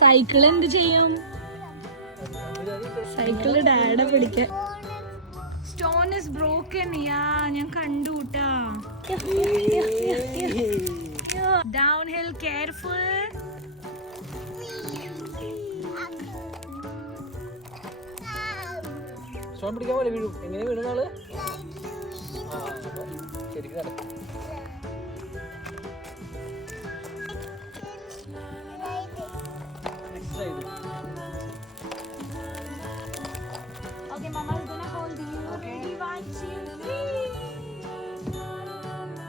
Cycle എന്ത് ചെയ്യും? Cycle ഡാഡ പിടിക്കാൻ. Stone is broken. യാ ഞാൻ കണ്ടുട്ടാ. Downhill careful. സ്റ്റോൺ പിടിക്കാൻ പോലെ വീഴും. എങ്ങനെ വീഴുന്നാള്? ശരിക്കും